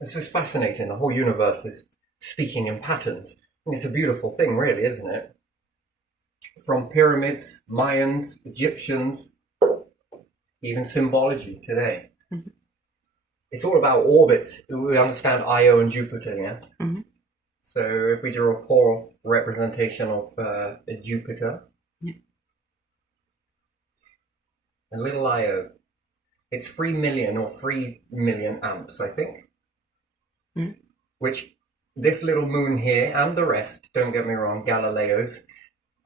It's just fascinating. The whole universe is speaking in patterns. It's a beautiful thing, really, isn't it? From pyramids, Mayans, Egyptians, even symbology today. Mhm. It's all about orbits. We understand Io and Jupiter, yes? Mhm. So if we do a poor representation of Jupiter, Yeah. a little Io, it's 3 million or 3 million amps, I think, Mhm. which this little moon here and the rest, don't get me wrong, Galileo's,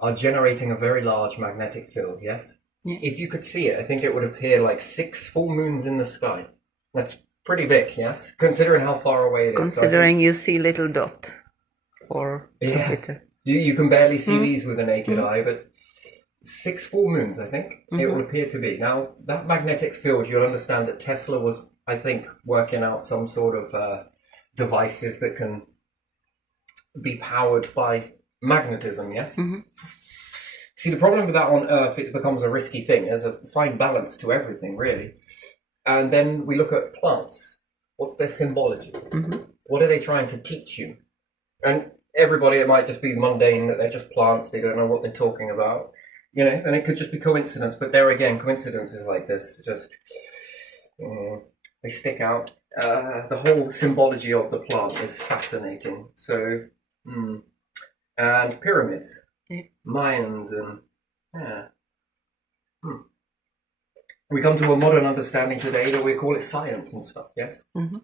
are generating a very large magnetic field, yes? Yeah. If you could see it, I think it would appear like 6 full moons in the sky. That's pretty big, yes? Considering how far away it is. Considering you see little dot for Yeah, Jupiter. you can barely see Mm. these with a naked eye, but 6 full moons, I think, it would appear to be. Now, that magnetic field, you'll understand that Tesla was, I think, working out some sort of devices that can be powered by magnetism, yes? See, the problem with that on Earth, it becomes a risky thing. There's a fine balance to everything, really. And then we look at plants. What's their symbology? What are they trying to teach you? And everybody, it might just be mundane, that they're just plants, they don't know what they're talking about. You know, and it could just be coincidence. But there again, coincidences like this just, they stick out. The whole symbology of the plant is fascinating. So, and pyramids. Yeah. Mayans and yeah. We come to a modern understanding today that we call it science and stuff, yes? Mhm.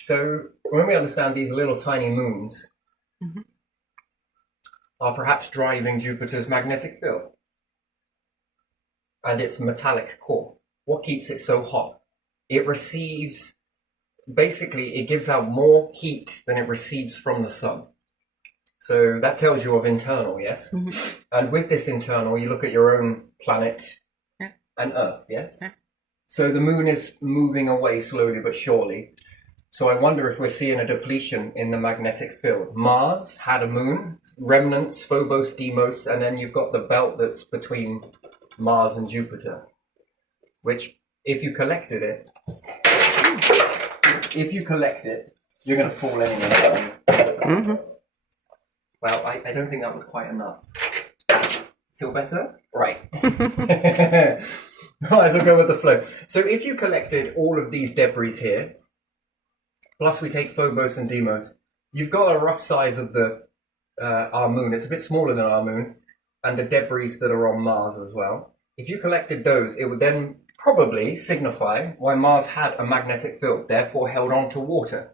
So when we understand these little tiny moons are perhaps driving Jupiter's magnetic field and its metallic core, what keeps it so hot? It receives, basically, it gives out more heat than it receives from the sun. So that tells you of internal, yes? And with this internal, you look at your own planet Yeah. and Earth, yes? Yeah. So the moon is moving away slowly but surely. So I wonder if we're seeing a depletion in the magnetic field. Mars had a moon, remnants, Phobos, Deimos, and then you've got the belt that's between Mars and Jupiter, which if you collected it, you're going to fall anyway. Well, I don't think that was quite enough. Feel better? Right. Might as well go with the flow. So if you collected all of these debris here, plus we take Phobos and Deimos, you've got a rough size of the our moon. It's a bit smaller than our moon, and the debris that are on Mars as well. If you collected those, it would then probably signify why Mars had a magnetic field, therefore held on to water.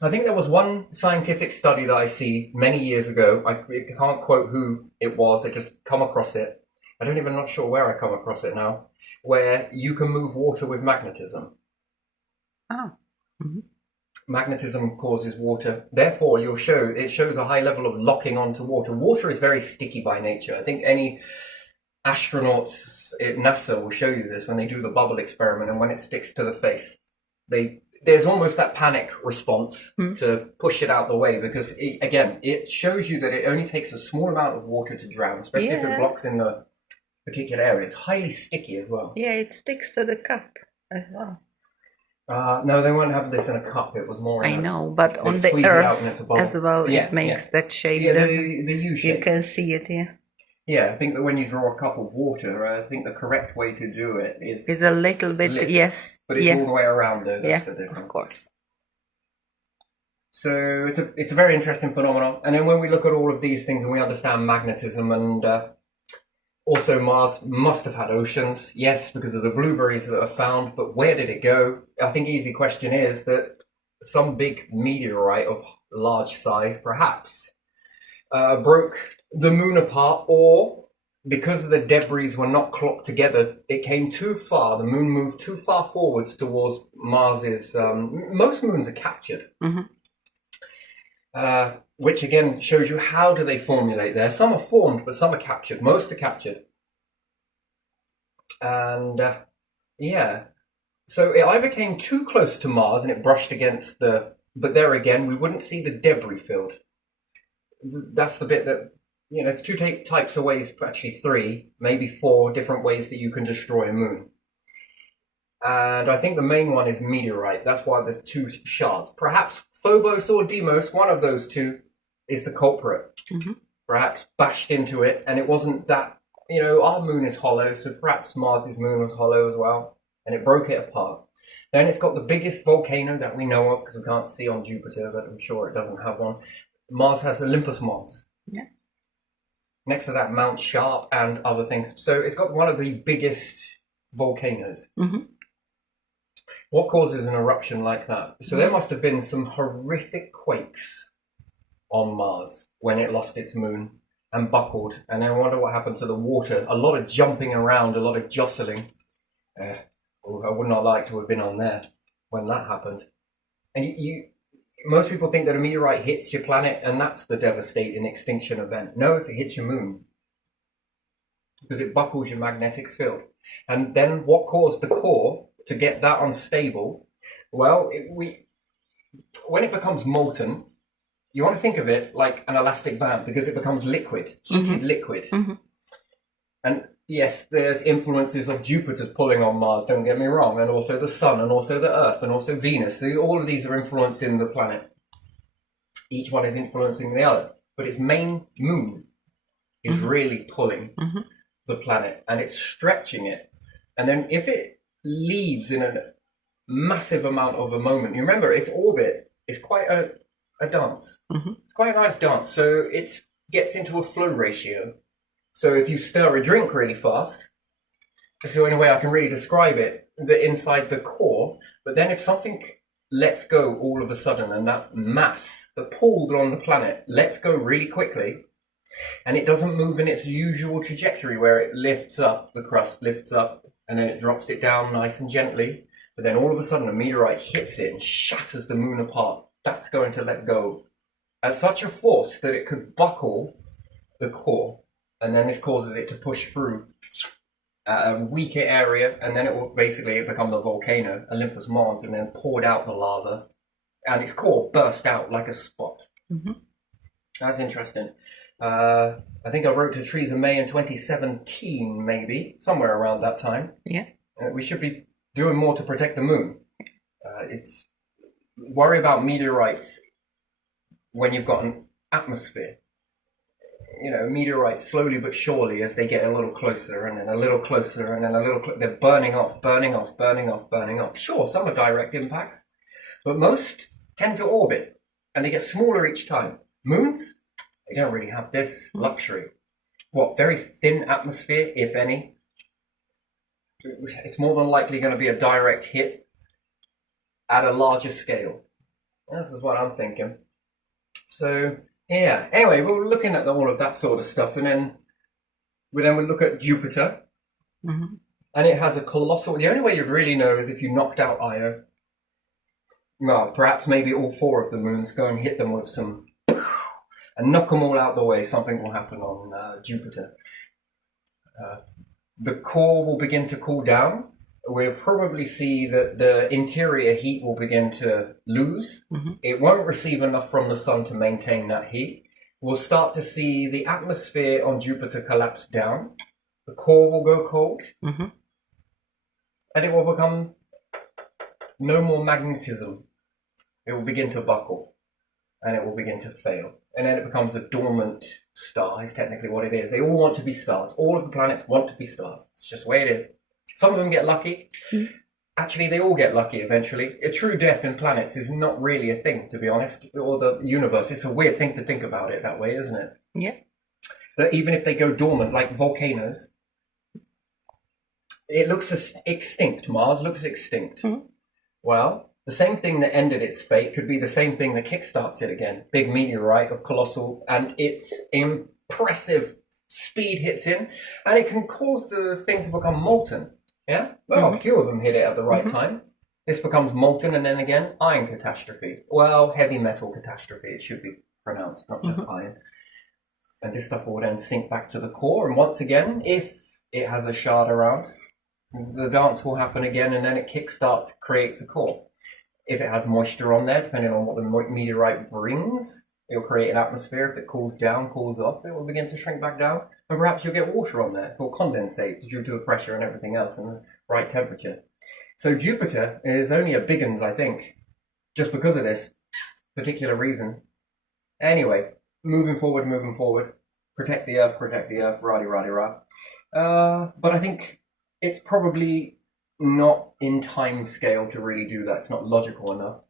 I think there was one scientific study that I see many years ago. I can't quote who it was. I just come across it. I don't even not sure where I come across it now. Where you can move water with magnetism. Oh. Magnetism causes water. Therefore, it shows a high level of locking onto water. Water is very sticky by nature. I think any astronauts at NASA will show you this when they do the bubble experiment, and when it sticks to the face, there's almost that panic response to push it out the way, because it shows you that it only takes a small amount of water to drown, especially if it blocks in the particular area. It's highly sticky as well. Yeah, it sticks to the cup as well. No, they won't have this in a cup. It was more. I know, but on the Earth as well, Yeah, it makes that shape. Yeah, the U shape. You can see it here. Yeah, I think that when you draw a cup of water, I think the correct way to do it is a little bit, lift, yes. but it's all the way around there. That's the difference. Of course. So it's a very interesting phenomenon. And then when we look at all of these things and we understand magnetism, and also Mars must have had oceans, yes, because of the blueberries that are found. But where did it go? I think easy question is that some big meteorite of large size, perhaps, broke the moon apart, or because the debris were not clocked together, it came too far. The moon moved too far forwards towards Mars's. Most moons are captured, which again shows you how do they formulate there. Some are formed, but some are captured. Most are captured, and so it either came too close to Mars and it brushed against the. But there again, we wouldn't see the debris field. That's the bit that, there's two types of ways, actually 3, maybe 4 different ways that you can destroy a moon. And I think the main one is meteorite. That's why there's two shards. Perhaps Phobos or Deimos, one of those two, is the culprit. Perhaps bashed into it, and it wasn't that, our moon is hollow, so perhaps Mars's moon was hollow as well, and it broke it apart. Then it's got the biggest volcano that we know of, because we can't see on Jupiter, but I'm sure it doesn't have one. Mars has Olympus Mons. Yeah. Next to that, Mount Sharp and other things. So it's got one of the biggest volcanoes. What causes an eruption like that? So there must have been some horrific quakes on Mars when it lost its moon and buckled. And then I wonder what happened to the water. A lot of jumping around, a lot of jostling. I would not like to have been on there when that happened. And most people think that a meteorite hits your planet and that's the devastating extinction event. No, if it hits your moon, because it buckles your magnetic field. And then what caused the core to get that unstable? Well, when it becomes molten, you want to think of it like an elastic band, because it becomes liquid, heated liquid. And yes, there's influences of Jupiter's pulling on Mars, don't get me wrong, and also the Sun, and also the Earth, and also Venus. So all of these are influencing the planet. Each one is influencing the other. But its main moon is really pulling the planet, and it's stretching it. And then if it leaves in a massive amount of a moment, you remember its orbit is quite a dance. It's quite a nice dance. So it gets into a flow ratio. So if you stir a drink really fast, that's the only way I can really describe it, inside the core. But then if something lets go all of a sudden, and that mass, the pull on the planet, lets go really quickly, and it doesn't move in its usual trajectory where it lifts up, the crust lifts up, and then it drops it down nice and gently. But then all of a sudden a meteorite hits it and shatters the moon apart. That's going to let go at such a force that it could buckle the core. And then this causes it to push through a weaker area, and then it will basically become the volcano, Olympus Mons, and then poured out the lava, and its core burst out like a spot. That's interesting. I think I wrote to Theresa May in 2017, maybe, somewhere around that time. Yeah. We should be doing more to protect the moon. It's worry about meteorites when you've got an atmosphere. Meteorites slowly but surely, as they get a little closer and then a little closer and then a little they're burning off. Sure, some are direct impacts, but most tend to orbit and they get smaller each time. Moons, they don't really have this luxury. Very thin atmosphere, if any. It's more than likely going to be a direct hit at a larger scale. This is what I'm thinking. So yeah, anyway, we're looking at all of that sort of stuff, and then we look at Jupiter, and it has a colossal. The only way you really know is if you knocked out Io. Well, perhaps maybe all four of the moons, go and hit them with some, and knock them all out the way. Something will happen on Jupiter. The core will begin to cool down. We'll probably see that the interior heat will begin to lose. It won't receive enough from the sun to maintain that heat. We'll start to see the atmosphere on Jupiter collapse down. The core will go cold. And it will become no more magnetism. It will begin to buckle. And it will begin to fail. And then it becomes a dormant star, is technically what it is. They all want to be stars. All of the planets want to be stars. It's just the way it is. Some of them get lucky. Actually, they all get lucky eventually. A true death in planets is not really a thing, to be honest. Or the universe. It's a weird thing to think about it that way, isn't it? Yeah. That even if they go dormant, like volcanoes, it looks extinct. Mars looks extinct. Well, the same thing that ended its fate could be the same thing that kickstarts it again. Big meteorite of colossal, and its impressive speed hits in, and it can cause the thing to become molten. Yeah? Well, a few of them hit it at the right time. This becomes molten, and then again, iron catastrophe. Well, heavy metal catastrophe, it should be pronounced, not just iron. And this stuff will then sink back to the core, and once again, if it has a shard around, the dance will happen again, and then it kickstarts, creates a core. If it has moisture on there, depending on what the meteorite brings, it'll create an atmosphere. If it cools down, cools off, it will begin to shrink back down. And perhaps you'll get water on there. It will condensate due to the pressure and everything else and the right temperature. So Jupiter is only a big uns, I think, just because of this particular reason. Anyway, moving forward. Protect the Earth, rah-de-rah-de-rah. But I think it's probably not in time scale to really do that. It's not logical enough.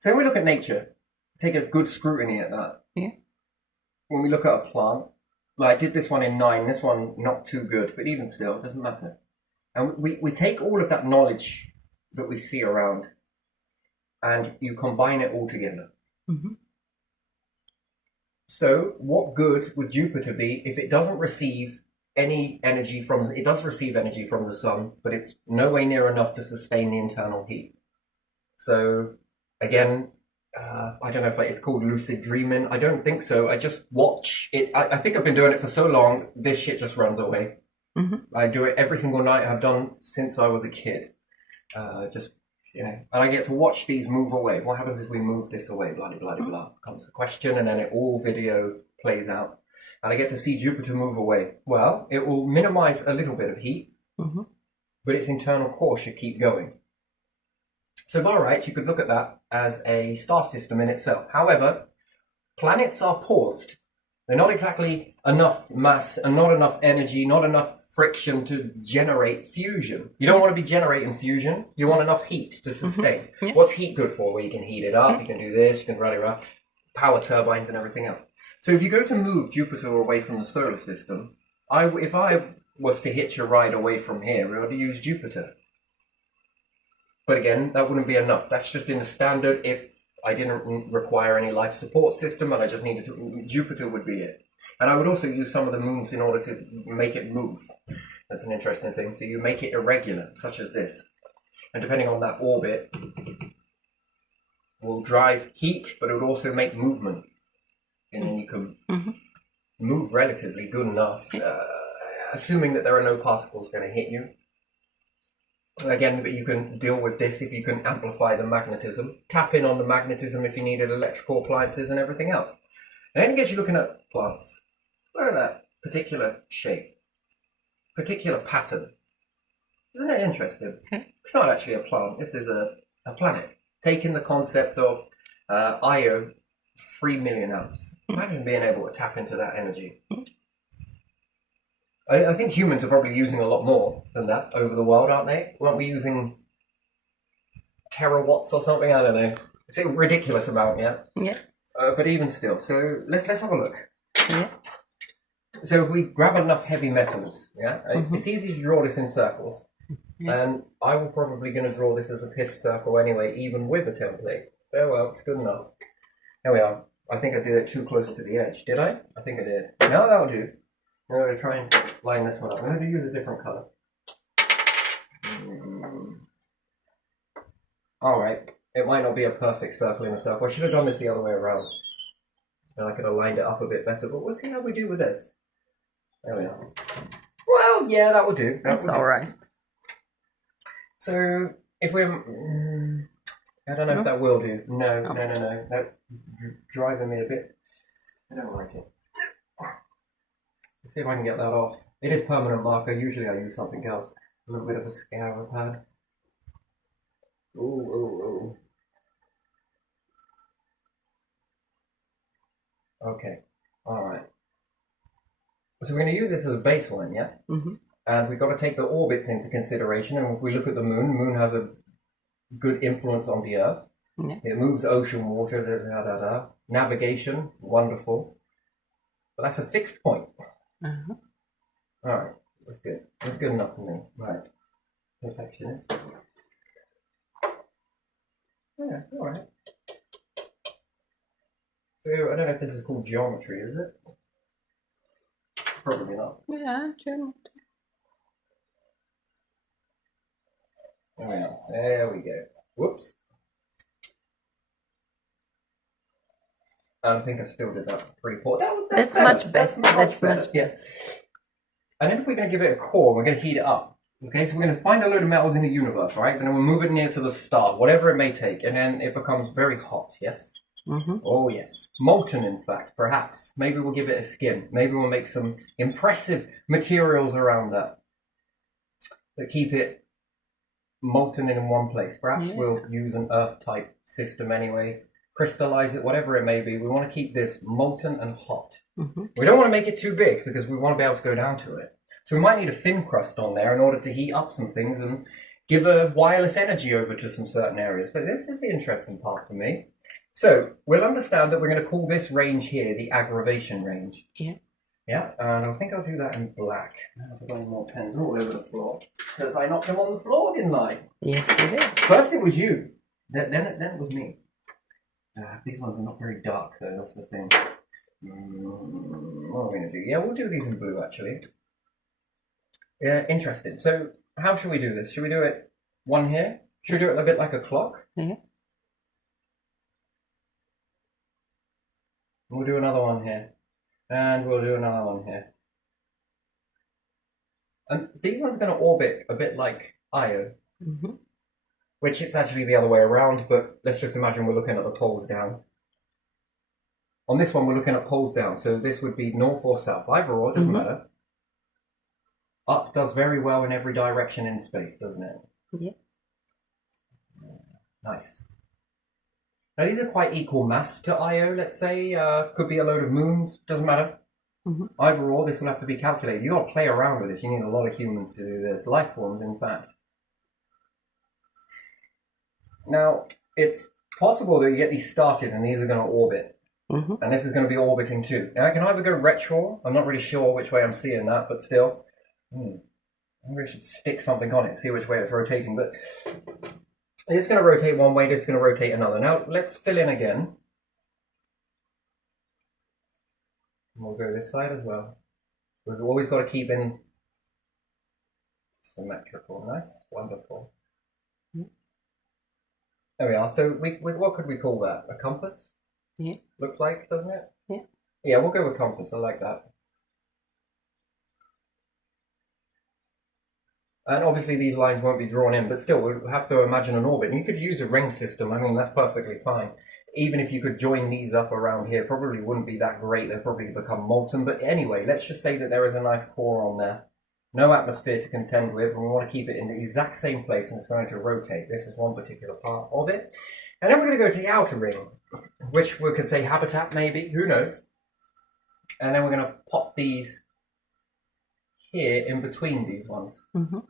So when we look at nature, take a good scrutiny at that. Yeah. When we look at a plant, like I did this one in 9, this one not too good, but even still, it doesn't matter. And we take all of that knowledge that we see around and you combine it all together. Mm-hmm. So what good would Jupiter be if it doesn't receive any energy from, it does receive energy from the sun, but it's nowhere near enough to sustain the internal heat. So again, I don't know if it's called lucid dreaming. I don't think so. I just watch it. I think I've been doing it for so long, this shit just runs away. Mm-hmm. I do it every single night. I've done since I was a kid. Just, you know, and I get to watch these move away. What happens if we move this away? Blah, blah, blah, blah. Comes the question, and then it all video plays out. And I get to see Jupiter move away. Well, it will minimize a little bit of heat, Mm-hmm. but its internal core should keep going. So by rights, you could look at that as a star system in itself. However, planets are paused. They're not exactly enough mass and not enough energy, not enough friction to generate fusion. You don't want to be generating fusion. You want enough heat to sustain. Mm-hmm. Yeah. What's heat good for? Well, you can heat it up, you can do this, you can run it around, power turbines and everything else. So if you go to move Jupiter away from the solar system, if I was to hitch a ride away from here, I would use Jupiter. But again, that wouldn't be enough. That's just in the standard if I didn't require any life support system and I just needed to, Jupiter would be it. And I would also use some of the moons in order to make it move. That's an interesting thing. So you make it irregular, such as this. And depending on that orbit, will drive heat, but it would also make movement. And then you can move relatively good enough, assuming that there are no particles going to hit you. Again, but you can deal with this if you can amplify the magnetism. Tap in on the magnetism if you needed electrical appliances and everything else. And then it gets you looking at plants. Look at that particular shape, particular pattern. Isn't it interesting? It's not actually a plant. This is a planet. Taking the concept of Io, 3 million amps. Imagine being able to tap into that energy. I think humans are probably using a lot more than that over the world, aren't they? Weren't we using terawatts or something? I don't know. It's a ridiculous amount, yeah? Yeah. But even still, so let's have a look. Yeah. So if we grab enough heavy metals, yeah, it's easy to draw this in circles. Yeah. And I will probably going to draw this as a piss circle anyway, even with a template. Oh well, it's good enough. There we are. I think I did it too close to the edge. Did I? I think I did. No, that'll do. I'm going to try and line this one up. I'm going to use a different colour. Alright. It might not be a perfect circle in a circle. I should have done this the other way around. And I could have lined it up a bit better, but we'll see how we do with this. There we are. Well, yeah, that will do. That's alright. So, if we're... I don't know if that will do. No. That's driving me a bit. I don't like it. Let's see if I can get that off. It is permanent marker. Usually I use something else. A little bit of a scour pad. Ooh. Okay. Alright. So we're going to use this as a baseline, yeah? Mm-hmm. And we've got to take the orbits into consideration. And if we look at the moon has a good influence on the Earth. Yeah. It moves ocean water, navigation, wonderful. But that's a fixed point. Uh-huh. Alright, that's good. That's good enough for me. Right. Perfectionist. Yeah, alright. So, I don't know if this is called geometry, is it? Probably not. Yeah, geometry. There we go. Whoops. I think I still did that pretty poor. That's much better. That's much better. Yeah. And then if we're going to give it a core, we're going to heat it up. Okay, so we're going to find a load of metals in the universe, right? And then we'll move it near to the star, whatever it may take. And then it becomes very hot, yes? Mm-hmm. Oh, yes. Molten, in fact, perhaps. Maybe we'll give it a skin. Maybe we'll make some impressive materials around that keep it molten in one place. Perhaps Yeah. we'll use an Earth-type system anyway, crystallize it, whatever it may be. We want to keep this molten and hot. Mm-hmm. We don't want to make it too big because we want to be able to go down to it. So we might need a thin crust on there in order to heat up some things and give a wireless energy over to some certain areas. But this is the interesting part for me. So we'll understand that we're going to call this range here the aggravation range. Yeah. Yeah, and I think I'll do that in black. I've got any more pens all over the floor because I knocked them on the floor, didn't I? Yes, you did. First it was you, then it was me. These ones are not very dark though, that's the thing. What are we going to do? Yeah, we'll do these in blue actually. Yeah, interesting. So how should we do this? Should we do it one here? Should we do it a bit like a clock? Yeah. We'll do another one here. And we'll do another one here. And these ones are going to orbit a bit like Io. Mm-hmm. Which it's actually the other way around, but let's just imagine we're looking at the poles down. On this one, we're looking at poles down, so this would be north or south. Either or, doesn't matter. Up does very well in every direction in space, doesn't it? Yeah. Nice. Now these are quite equal mass to Io, let's say. Could be a load of moons, doesn't matter. Mm-hmm. Either or, this will have to be calculated. You've got to play around with this. You need a lot of humans to do this. Life forms, in fact. Now, it's possible that you get these started and these are going to orbit. Mm-hmm. And this is going to be orbiting too. Now, I can either go retro. I'm not really sure which way I'm seeing that, but still. Maybe I should stick something on it, see which way it's rotating. But it's going to rotate one way, this is going to rotate another. Now, let's fill in again. We'll go this side as well. We've always got to keep in symmetrical. Nice, wonderful. There we are. So we what could we call that? A compass? Yeah. Looks like, doesn't it? Yeah. Yeah, we'll go with compass. I like that. And obviously these lines won't be drawn in, but still we'll have to imagine an orbit. And you could use a ring system. I mean, that's perfectly fine. Even if you could join these up around here, probably wouldn't be that great. They'll probably become molten. But anyway, let's just say that there is a nice core on there. No atmosphere to contend with, and we want to keep it in the exact same place, and it's going to rotate. This is one particular part of it. And then we're going to go to the outer ring, which we could say habitat maybe, who knows. And then we're going to pop these here in between these ones. Mm-hmm.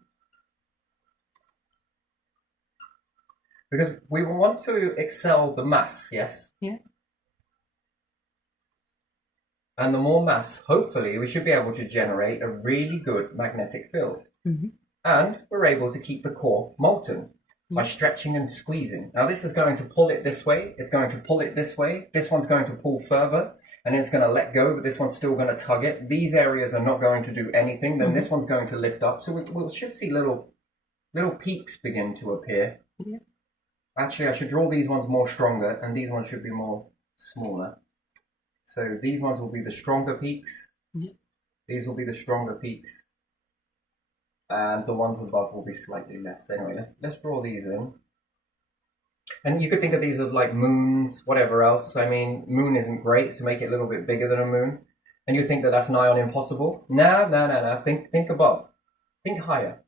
Because we want to excel the mass, yes? Yeah. And the more mass, hopefully, we should be able to generate a really good magnetic field. Mm-hmm. And we're able to keep the core molten by stretching and squeezing. Now this is going to pull it this way, it's going to pull it this way, this one's going to pull further, and it's going to let go, but this one's still going to tug it. These areas are not going to do anything, then this one's going to lift up. So we should see little peaks begin to appear. Yeah. Actually, I should draw these ones more stronger, and these ones should be more smaller. So these ones will be the stronger peaks. Yeah. These will be the stronger peaks. And the ones above will be slightly less. Anyway, let's draw these in. And you could think of these as like moons, whatever else. I mean, moon isn't great, so make it a little bit bigger than a moon. And you think that that's nigh on impossible? No. Think above. Think higher.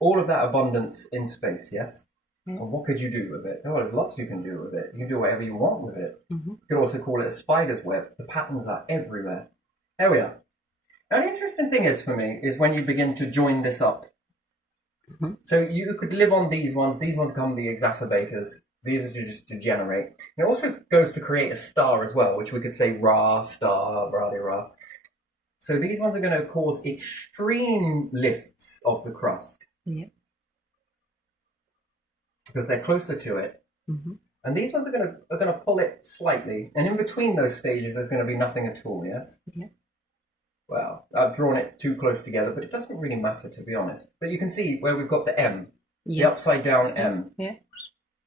All of that abundance in space, yes? Yeah. And what could you do with it? Oh, there's lots you can do with it. You can do whatever you want with it. Mm-hmm. You could also call it a spider's web. The patterns are everywhere. There we are. Now, the interesting thing is for me is when you begin to join this up. Mm-hmm. So you could live on these ones. These ones become the exacerbators. These are just to generate. And it also goes to create a star as well, which we could say Ra, star, Ra. So these ones are going to cause extreme lifts of the crust. Yeah. Because they're closer to it. Mm-hmm. And these ones are going to pull it slightly. And in between those stages, there's going to be nothing at all, yes? Yeah. Well, I've drawn it too close together, but it doesn't really matter, to be honest. But you can see where we've got the M. Yes. The upside down M. Yeah.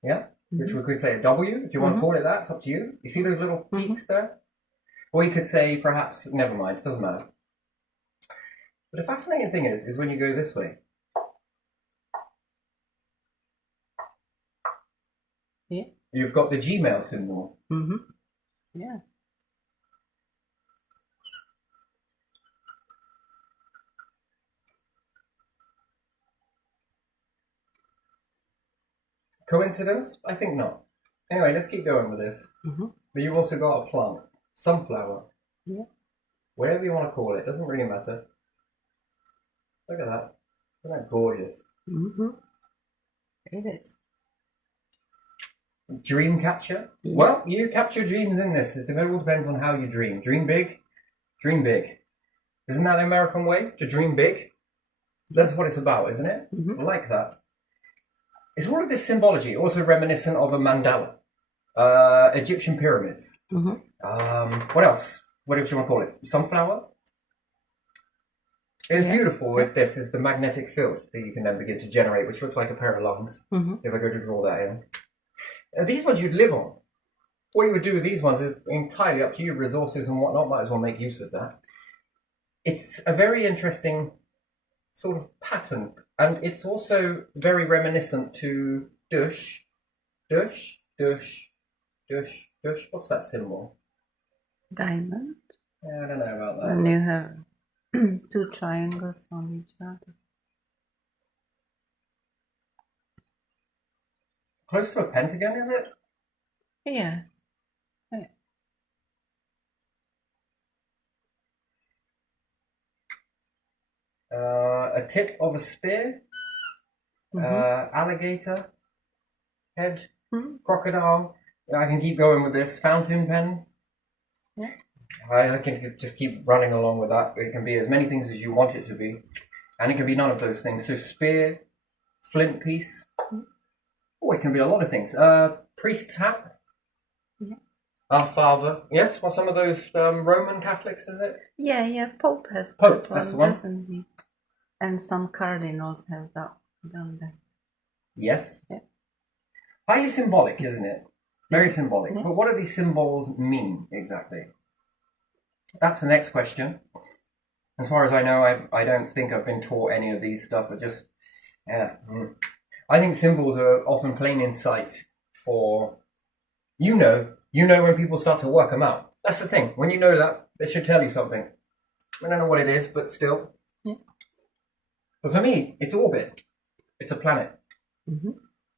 Yeah? Mm-hmm. Which we could say a W, if you want to call it that. It's up to you. You see those little peaks there? Or you could say, perhaps, never mind, it doesn't matter. But the fascinating thing is when you go this way. Yeah. You've got the Gmail symbol. Mm-hmm. Yeah. Coincidence? I think not. Anyway, let's keep going with this. Mm-hmm. But you've also got a plant. Sunflower. Yeah. Whatever you want to call it. Doesn't really matter. Look at that. Isn't that gorgeous? Mm-hmm. It is. Dream catcher? Yeah. Well, you capture dreams in this. It all depends on how you dream. Dream big. Dream big. Isn't that the American way? To dream big? That's what it's about, isn't it? Mm-hmm. I like that. It's all of this symbology, also reminiscent of a mandala. Egyptian pyramids. Mm-hmm. What else? What else do you want to call it? Sunflower? It's beautiful with this is the magnetic field that you can then begin to generate, which looks like a pair of lungs. Mm-hmm. If I go to draw that in. These ones you'd live on. What you would do with these ones is entirely up to you, resources and whatnot, might as well make use of that. It's a very interesting sort of pattern, and it's also very reminiscent to Dush. Dush? Dush? Dush? Dush? What's that symbol? Diamond. Yeah, I don't know about that. And you have two triangles on each other. Close to a pentagon, is it? Yeah. A tip of a spear, alligator, head, crocodile. I can keep going with this. Fountain pen. Yeah. I can just keep running along with that. It can be as many things as you want it to be. And it can be none of those things. So spear, flint piece. Oh, it can be a lot of things. Priest's hat. Yeah. Our Father. Yes, well, some of those Roman Catholics, is it? Yeah, Pope has Pope, that that's the one, one. doesn't he? And some cardinals have that done that. Yes. Yeah. Highly symbolic, isn't it? Very symbolic. Yeah. But what do these symbols mean exactly? That's the next question. As far as I know, I don't think I've been taught any of these stuff. I think symbols are often plain in sight for, you know when people start to work them out. That's the thing. When you know that, it should tell you something. I don't know what it is, but still. Yeah. But for me, it's orbit. It's a planet. Mm-hmm.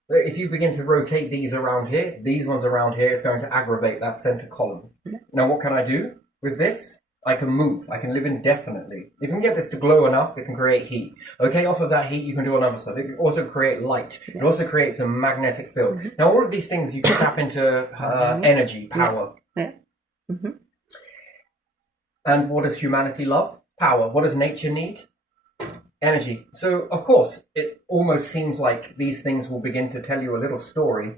If you begin to rotate these around here, these ones around here, it's going to aggravate that center column. Yeah. Now, what can I do with this? I can move. I can live indefinitely. If you can get this to glow enough, it can create heat. Okay, off of that heat, you can do another stuff. It can also create light. Yeah. It also creates a magnetic field. Mm-hmm. Now, all of these things, you can tap into energy, power. Yeah. Mm-hmm. And what does humanity love? Power. What does nature need? Energy. So, of course, it almost seems like these things will begin to tell you a little story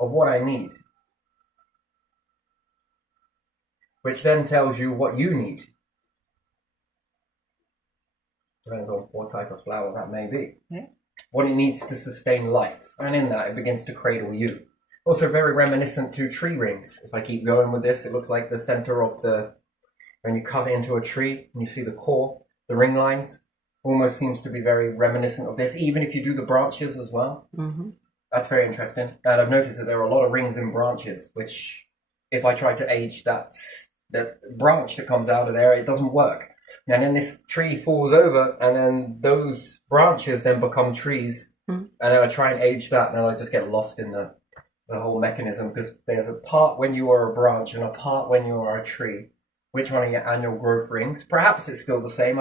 of what I need, which then tells you what you need. Depends on what type of flower that may be. Yeah. What it needs to sustain life. And in that, it begins to cradle you. Also very reminiscent to tree rings. If I keep going with this, it looks like the center of when you cut it into a tree and you see the core, the ring lines, almost seems to be very reminiscent of this, even if you do the branches as well. Mm-hmm. That's very interesting. And I've noticed that there are a lot of rings and branches, which if I try to age that branch that comes out of there, it doesn't work. And then this tree falls over, and then those branches then become trees. Mm-hmm. And then I try and age that, and then I just get lost in the whole mechanism, because there's a part when you are a branch and a part when you are a tree. Which one are your annual growth rings? Perhaps it's still the same.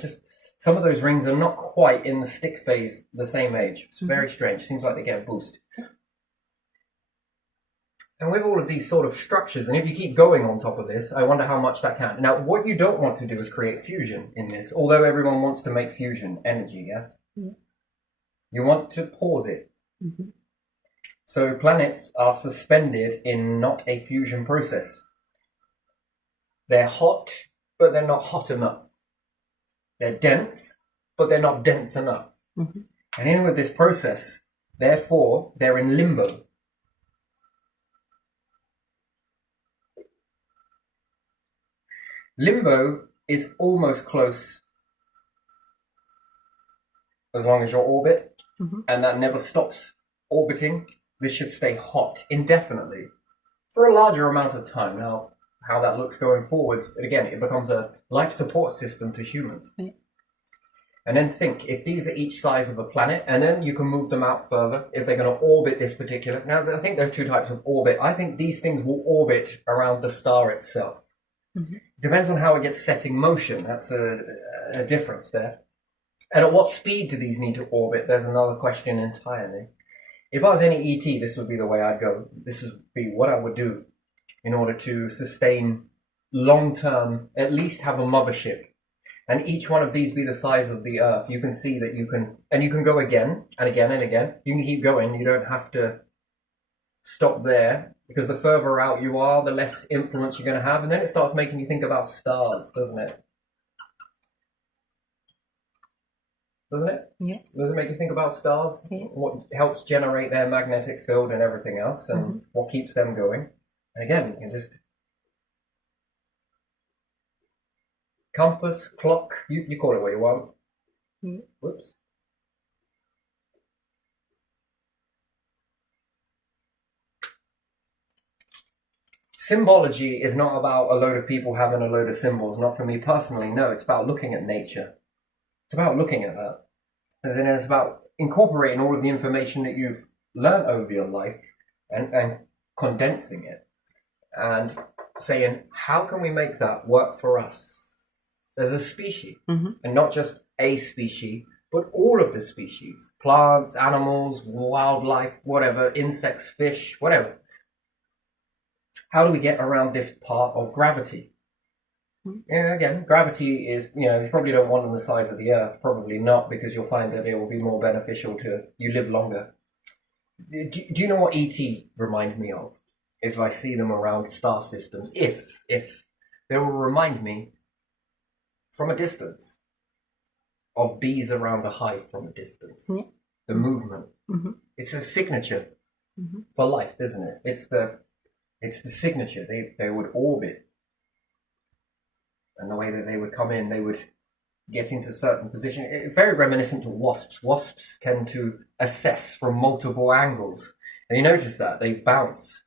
Just some of those rings are not quite in the stick phase the same age. It's very strange. Seems like they get a boost. And with all of these sort of structures, and if you keep going on top of this, I wonder how much that can. Now, what you don't want to do is create fusion in this, although everyone wants to make fusion energy, yes? Yeah. You want to pause it. Mm-hmm. So planets are suspended in not a fusion process. They're hot, but they're not hot enough. They're dense, but they're not dense enough. Mm-hmm. And in with this process, therefore, they're in limbo. Limbo is almost close as long as your orbit, and that never stops orbiting. This should stay hot indefinitely for a larger amount of time. Now, how that looks going forwards, again, it becomes a life support system to humans. Yeah. And then think, if these are each size of a planet, and then you can move them out further, if they're going to orbit this particular... Now, I think there's two types of orbit. I think these things will orbit around the star itself. Mm-hmm. Depends on how it gets set in motion. That's a difference there. And at what speed do these need to orbit? There's another question entirely. If I was any ET, this would be the way I'd go. This would be what I would do in order to sustain long-term, at least have a mothership. And each one of these be the size of the Earth. You can see that you can go again and again and again. You can keep going. You don't have to stop there, because the further out you are, the less influence you're going to have. And then it starts making you think about stars, doesn't it? Doesn't it? Yeah. Does it make you think about stars? Yeah. What helps generate their magnetic field and everything else, and what keeps them going? And again, you can just... Compass, clock, you call it what you want. Yeah. Whoops. Symbology is not about a load of people having a load of symbols. Not for me personally, no. It's about looking at nature. It's about looking at that. As in, it's about incorporating all of the information that you've learned over your life and condensing it. And saying, how can we make that work for us as a species? And not just a species, but all of the species. Plants, animals, wildlife, whatever, insects, fish, whatever. How do we get around this part of gravity? Yeah, again, gravity is, you probably don't want them the size of the Earth. Probably not, because you'll find that it will be more beneficial to you live longer. Do you know what ET remind me of? If I see them around star systems, if they will remind me from a distance of bees around a hive from a distance. Yeah. The movement. It's a signature for life, isn't it? It's the signature. They would orbit. And the way that they would come in, they would get into certain position. It's very reminiscent to wasps. Wasps tend to assess from multiple angles. And you notice that they bounce.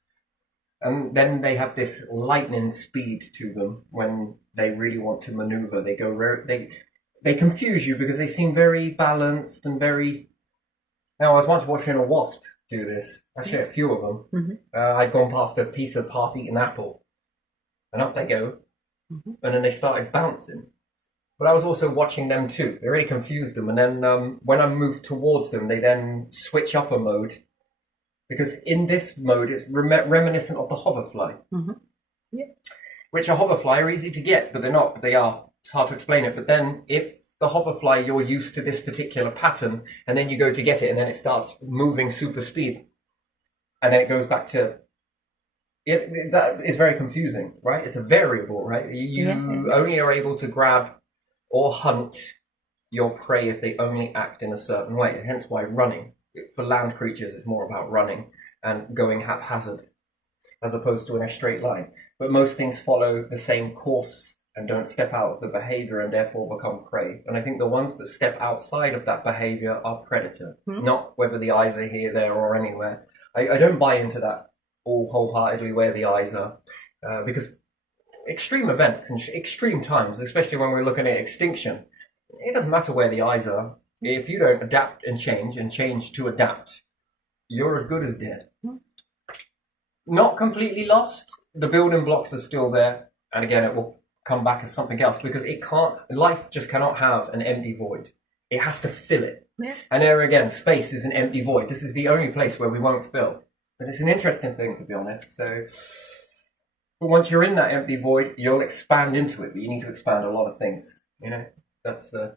And then they have this lightning speed to them when they really want to maneuver. They confuse you because they seem very balanced and very... Now, I was once watching a wasp do this. Actually, a few of them. I'd gone past a piece of half-eaten apple. And up they go. And then they started bouncing. But I was also watching them too. They really confused them. And then when I moved towards them, they then switch up a mode. Because in this mode, it's reminiscent of the hoverfly. Yeah. Which a hoverfly are easy to get, but they're not. They are. It's hard to explain it. But then if the hoverfly, you're used to this particular pattern, and then you go to get it, and then it starts moving super speed. And then it goes back to... that is very confusing, right? It's a variable, right? You only are able to grab or hunt your prey if they only act in a certain way. Hence why running, for land creatures, is more about running and going haphazard as opposed to in a straight line. But most things follow the same course and don't step out of the behavior and therefore become prey. And I think the ones that step outside of that behavior are predator, not whether the eyes are here, there, or anywhere. I don't buy into that all wholeheartedly where the eyes are, because extreme events and extreme times, especially when we're looking at extinction, it doesn't matter where the eyes are. If you don't adapt and change to adapt, you're as good as dead. Not completely lost. The building blocks are still there, and again, it will come back as something else, because life just cannot have an empty void. It has to fill it. And there again, space is an empty void. This is the only place where we won't fill. But it's an interesting thing, to be honest. So, but once you're in that empty void, you'll expand into it. But you need to expand a lot of things. That's the...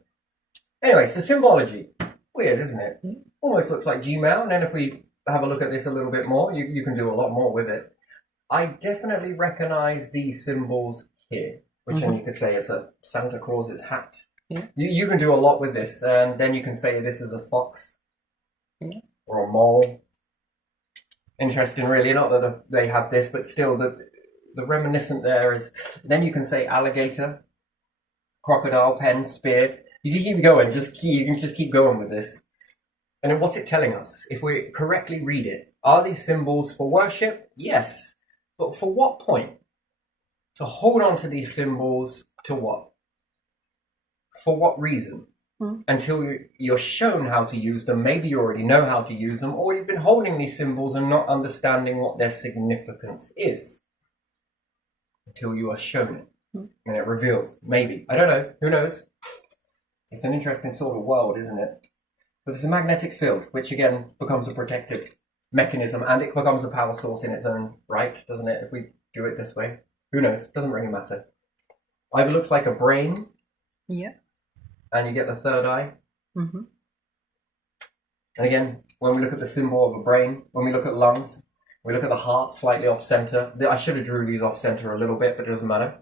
Anyway, so symbology. Weird, isn't it? Almost looks like Gmail. And then if we have a look at this a little bit more, you can do a lot more with it. I definitely recognize these symbols here, which then you could say it's a Santa Claus's hat. Yeah. You can do a lot with this. And then you can say this is a fox or a mole. Interesting, really. Not that they have this, but still the reminiscent there is... Then you can say alligator, crocodile, pen, spear. You can keep going. You can just keep going with this. And then what's it telling us? If we correctly read it, are these symbols for worship? Yes. But for what point? To hold on to these symbols to what? For what reason? until you're shown how to use them. Maybe you already know how to use them, or you've been holding these symbols and not understanding what their significance is until you are shown it. And it reveals. Maybe. I don't know. Who knows? It's an interesting sort of world, isn't it? But it's a magnetic field, which again becomes a protective mechanism, and it becomes a power source in its own right, doesn't it? If we do it this way. Who knows? Doesn't really matter. Either looks like a brain. Yeah. And you get the third eye. Mm-hmm. And again, when we look at the symbol of a brain, when we look at lungs, we look at the heart slightly off center. I should have drew these off center a little bit, but it doesn't matter.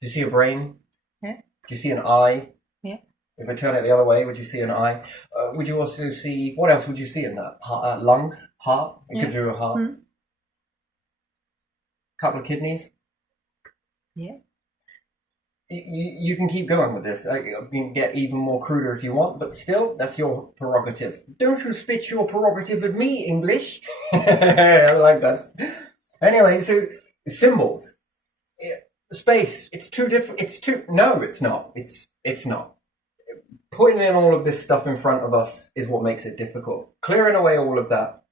Do you see a brain? Yeah. Do you see an eye? Yeah. If I turn it the other way, would you see an eye? Would you also see, what else would you see in that? Lungs, heart? You could do a heart. Mm. Couple of kidneys. Yeah. You can keep going with this. You can get even more cruder if you want, but still, that's your prerogative. Don't you spit your prerogative at me, English. I like that. Anyway, so symbols. Space. It's too different. No, it's not. It's not. Putting in all of this stuff in front of us is what makes it difficult. Clearing away all of that.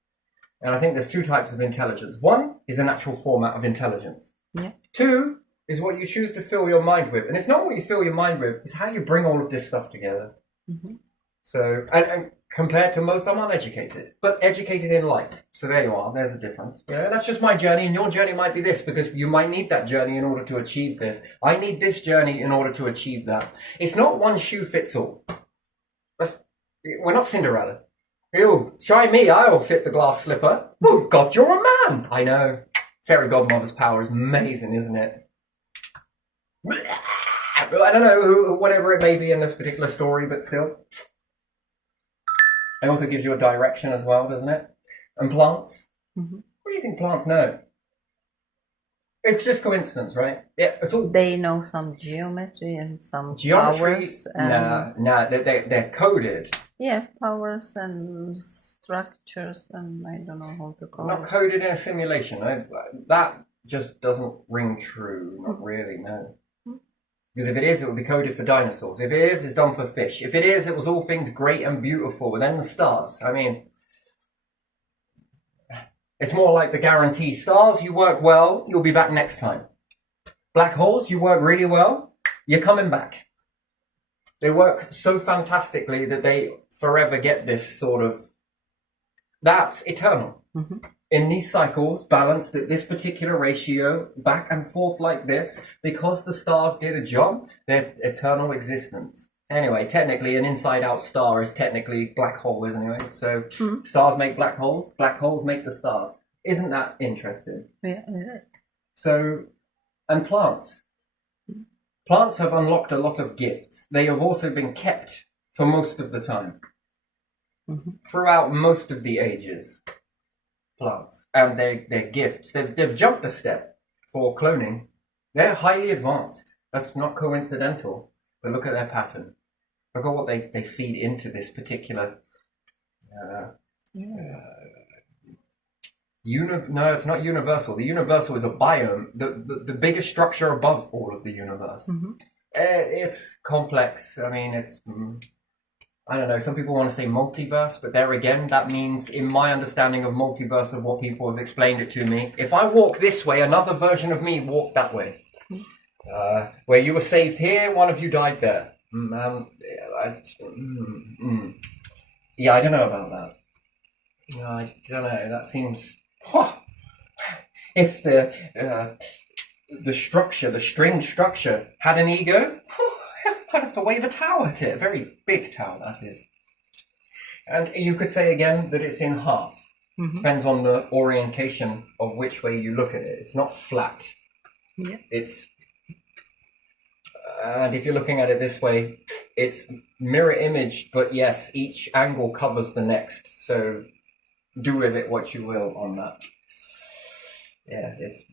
And I think there's two types of intelligence. One is a natural format of intelligence. Yeah. Two is what you choose to fill your mind with. And it's not what you fill your mind with, it's how you bring all of this stuff together. Mm-hmm. So, and compared to most, I'm uneducated, but educated in life. So there you are, there's a difference. Yeah, that's just my journey, and your journey might be this, because you might need that journey in order to achieve this. I need this journey in order to achieve that. It's not one shoe fits all. We're not Cinderella. Ew, try me, I'll fit the glass slipper. Oh God, you're a man! I know. Fairy godmother's power is amazing, isn't it? I don't know, whatever it may be in this particular story, but still. It also gives you a direction as well, doesn't it? And plants? Mm-hmm. What do you think plants know? It's just coincidence, right? Yeah, it's all... They know some geometry and some Geometry? powers. And, nah, they're coded. yeah, powers and structures, and I don't know how to call Not it. coded in a simulation. That just doesn't ring true. Not really, no. Because if it is, it would be coded for dinosaurs. If it is, it's done for fish. If it is, it was all things great and beautiful. And then the stars. I mean, it's more like the guarantee. Stars, you work well, you'll be back next time. Black holes, you work really well, you're coming back. They work so fantastically that they forever get this sort of... That's eternal. Mm-hmm. In these cycles, balanced at this particular ratio, back and forth like this, because the stars did a job, they're eternal existence. Anyway, technically, an inside-out star is technically black hole, isn't it? So, stars make black holes make the stars. Isn't that interesting? Yeah, it is. So, and plants. Plants have unlocked a lot of gifts. They have also been kept for most of the time. Mm-hmm. Throughout most of the ages. Plants and their gifts. They've jumped a step for cloning. They're highly advanced. That's not coincidental. But look at their pattern. Look at what they feed into this particular... no, it's not universal. The universal is a biome. The biggest structure above all of the universe. Mm-hmm. It's complex. I mean, it's... I don't know, some people want to say multiverse, but there again, that means, in my understanding of multiverse, of what people have explained it to me, if I walk this way, another version of me walked that way. Where you were saved here, one of you died there. Yeah, I don't know about that. No, I don't know, that seems... If the structure, the string structure, had an ego... I'd have to wave a towel at it. A very big towel, that is. And you could say again that it's in half. Mm-hmm. Depends on the orientation of which way you look at it. It's not flat. Yeah. It's... And if you're looking at it this way, it's mirror imaged, but yes, each angle covers the next. So do with it what you will on that. Yeah, it's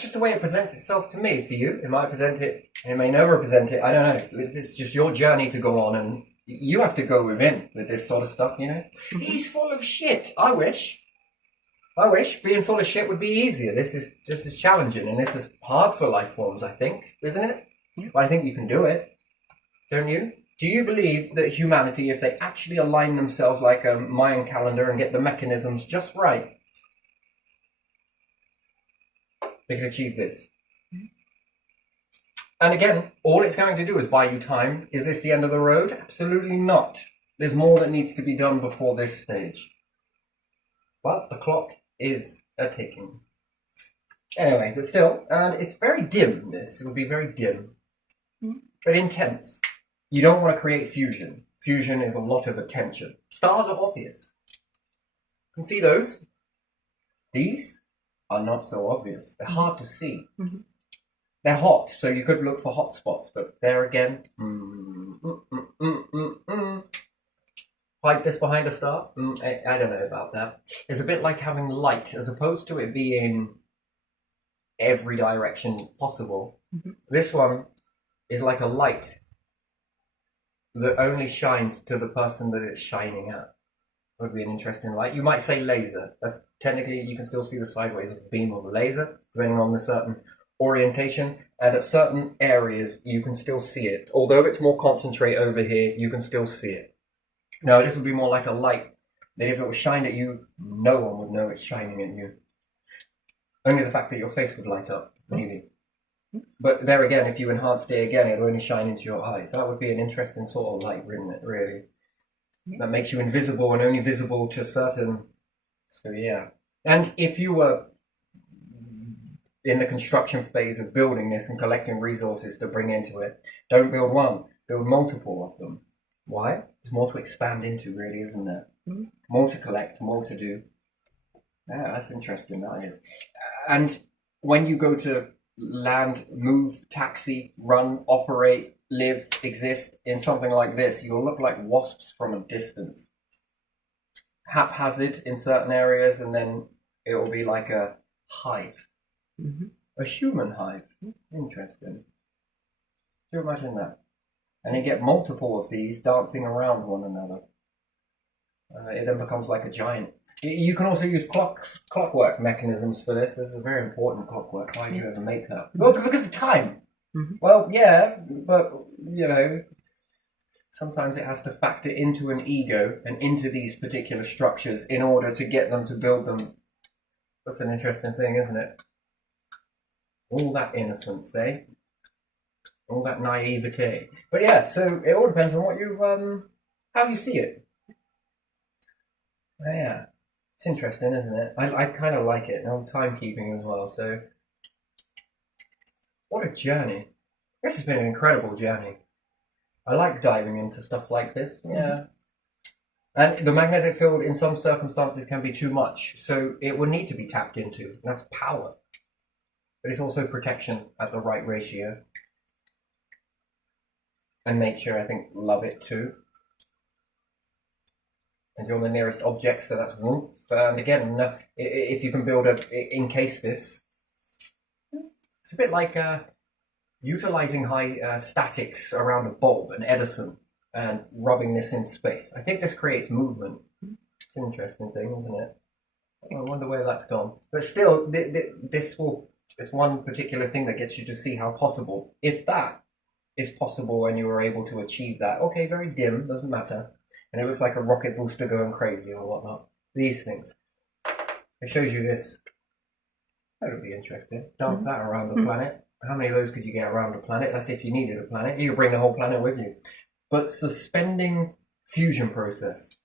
just the way it presents itself to me. For you, it might present it, it may never present it, I don't know. It's just your journey to go on, and you have to go within with this sort of stuff, you know? He's full of shit. I wish being full of shit would be easier. This is just as challenging, and this is hard for life forms, I think, isn't it? Yeah. But I think you can do it. don't you? Do you believe that humanity, if they actually align themselves like a Mayan calendar and get the mechanisms just right, they can achieve this? And again, all it's going to do is buy you time. Is this the end of the road? Absolutely not. There's more that needs to be done before this stage. But the clock is a ticking. Anyway, but still, and it's very dim, this. It would be very dim. But intense. You don't want to create fusion. Fusion is a lot of attention. Stars are obvious. You can see those. These are not so obvious. They're hard to see. Mm-hmm. They're hot, so you could look for hot spots, but there again, hide this behind a star? I don't know about that. It's a bit like having light, as opposed to it being every direction possible. Mm-hmm. This one is like a light that only shines to the person that it's shining at. Would be an interesting light. You might say laser. That's technically, you can still see the sideways of a beam of a laser, depending on the certain orientation, and at certain areas you can still see it. Although it's more concentrate over here, you can still see it. Now this would be more like a light that if it was shined at you, no one would know it's shining at you. Only the fact that your face would light up, maybe. But there again, if you enhanced it again, it would only shine into your eyes. That would be an interesting sort of light, wouldn't it, really? That makes you invisible and only visible to certain... So yeah. And if you were in the construction phase of building this and collecting resources to bring into it, don't build one, build multiple of them. Why? There's more to expand into, really, isn't there? Mm-hmm. More to collect, more to do. Yeah, that's interesting, that is. And when you go to land, move, taxi, run, operate, live, exist in something like this, you'll look like wasps from a distance. Haphazard in certain areas, and then it will be like a hive. Mm-hmm. A human hive. Interesting. Do you imagine that? And you get multiple of these dancing around one another. It then becomes like a giant. You can also use clockwork mechanisms for this. This is a very important clockwork. Why do you ever make that? Well, because of time. Mm-hmm. Well, yeah, but, you know, sometimes it has to factor into an ego and into these particular structures in order to get them to build them. That's an interesting thing, isn't it? All that innocence, eh? All that naivete. But yeah, so it all depends on what you, how you see it. Yeah. It's interesting, isn't it? I kind of like it. And I'm timekeeping as well, so... What a journey. This has been an incredible journey. I like diving into stuff like this, yeah. And the magnetic field in some circumstances can be too much, so it will need to be tapped into. And that's power. But it's also protection at the right ratio. And nature, I think, love it too. And you're the nearest object, so that's warmth. And again, if you can encase this, it's a bit like utilizing high statics around a bulb, an Edison, and rubbing this in space. I think this creates movement. It's an interesting thing, isn't it? I wonder where that's gone. But still, this one particular thing that gets you to see how possible, if that is possible and you were able to achieve that, okay, very dim, doesn't matter. And it looks like a rocket booster going crazy or whatnot. These things. It shows you this. That would be interesting. Dance that around the planet. How many of those could you get around a planet? That's if you needed a planet. You could bring the whole planet with you. But suspending fusion process.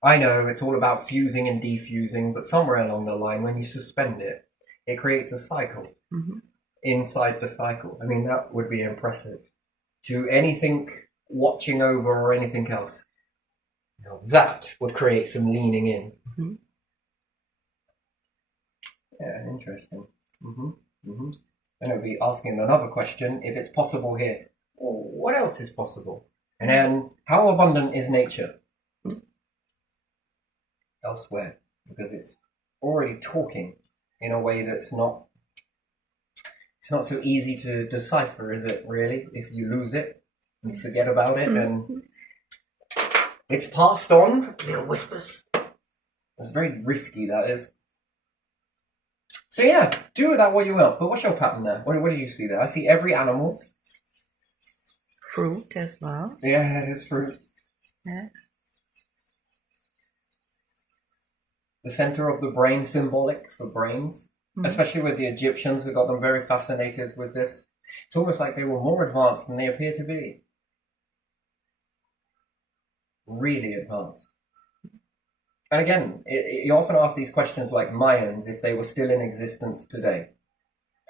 I know it's all about fusing and defusing, but somewhere along the line, when you suspend it, it creates a cycle inside the cycle. I mean, that would be impressive. To anything watching over or anything else. Now, that would create some leaning in. Yeah, interesting. And I'll be asking another question, if it's possible here, well, what else is possible? And then, how abundant is nature? Elsewhere, because it's already talking in a way that's not, it's not so easy to decipher, is it, really? If you lose it and forget about it, and it's passed on, little whispers. It's very risky, that is. So yeah, do with that what you will. But what's your pattern there? What do you see there? I see every animal fruit as well. Yeah, it is fruit. Yeah. The center of the brain, symbolic for brains. Especially with the Egyptians, we got them very fascinated with this. It's almost like they were more advanced than they appear to be. Really advanced. And again, you often ask these questions like Mayans, if they were still in existence today.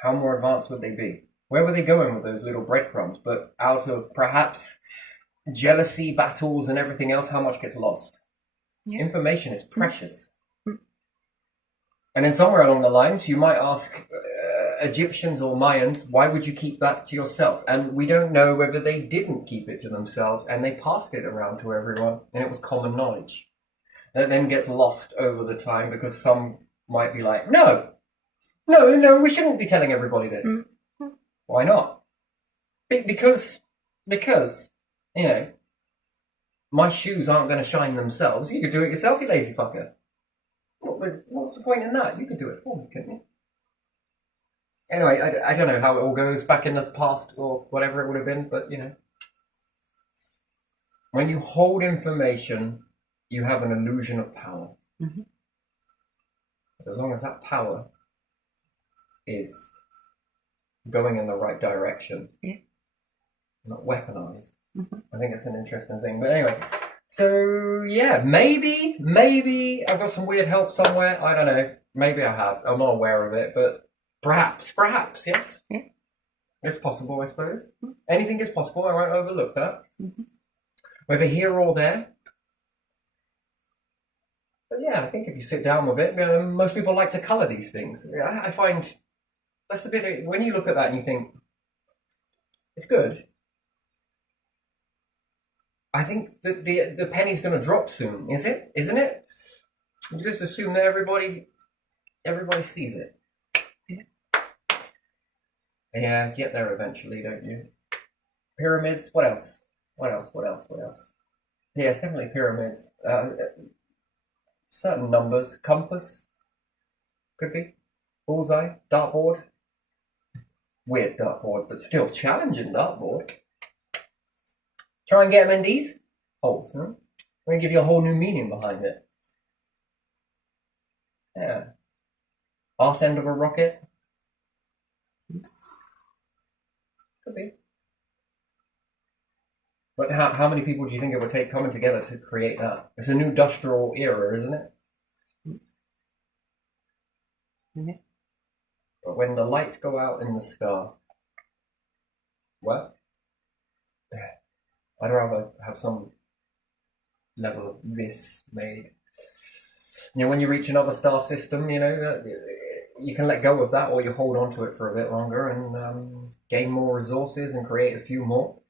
How more advanced would they be? Where were they going with those little breadcrumbs? But out of perhaps jealousy, battles, and everything else, how much gets lost? Yeah. Information is precious. And then somewhere along the lines, you might ask Egyptians or Mayans, why would you keep that to yourself? And we don't know whether they didn't keep it to themselves and they passed it around to everyone and it was common knowledge. That then gets lost over the time because some might be like, no, we shouldn't be telling everybody this. Why not? Because, you know, my shoes aren't going to shine themselves. You could do it yourself, you lazy fucker. What's the point in that? You could do it for me, couldn't you? Anyway, I don't know how it all goes back in the past or whatever it would have been, but, you know. When you hold information, you have an illusion of power. As long as that power is going in the right direction, not weaponized. I think it's an interesting thing. But anyway, so yeah, maybe I've got some weird help somewhere. I don't know. Maybe I have. I'm not aware of it, but perhaps, yes. It's possible, I suppose. Anything is possible. I won't overlook that. Whether here or there. But yeah, I think if you sit down with it, most people like to colour these things. I find that's the bit, when you look at that and you think, it's good. I think that the penny's going to drop soon, isn't it? You just assume that everybody sees it. Yeah, get there eventually, don't you? Pyramids, what else? Yeah, it's definitely pyramids. Certain numbers, compass, could be. Bullseye, dartboard. Weird dartboard, but still challenging dartboard. Try and get them in these holes, huh? I'm going to give you a whole new meaning behind it. Yeah. Arse end of a rocket. Could be. But how many people do you think it would take coming together to create that? It's a new industrial era, isn't it? But when the lights go out in the sky, well, I'd rather have some level of this made. You know, when you reach another star system, you know, you can let go of that or you hold on to it for a bit longer and gain more resources and create a few more.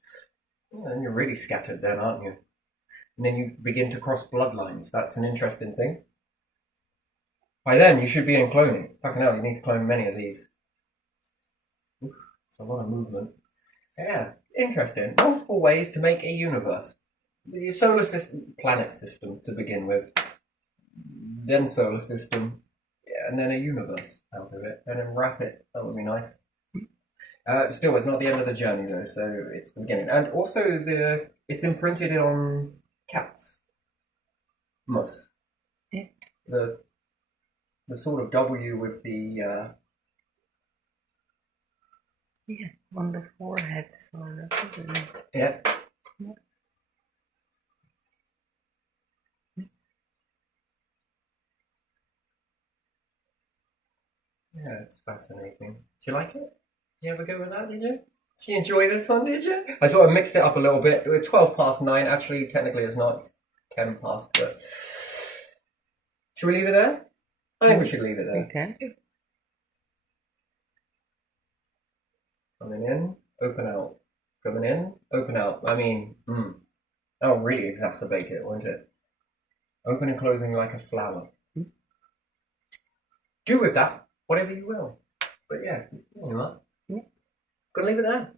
And you're really scattered then, aren't you? And then you begin to cross bloodlines. That's an interesting thing. By then, you should be in cloning. Fucking hell, you need to clone many of these. Oof, it's a lot of movement. Yeah, interesting. Multiple ways to make a universe. The solar system, planet system to begin with. Then solar system. Yeah, and then a universe out of it. And then wrap it. That would be nice. Still, it's not the end of the journey though, so it's the beginning. And also, it's imprinted on cats. Mus. Yeah. The sort of W with the... Yeah, on the forehead, sort of, isn't it? Yeah. Yeah, it's fascinating. Do you like it? You ever go with that, did you? Did you enjoy this one, did you? I sort of mixed it up a little bit. It was 12 past 9. Actually, technically it's not. It's 10 past, but... Should we leave it there? I think we should leave it there. Okay. Coming in, open out. Coming in, open out. I mean, that'll really exacerbate it, won't it? Open and closing like a flower. Do with that whatever you will. But yeah, you know what? Gonna leave it there.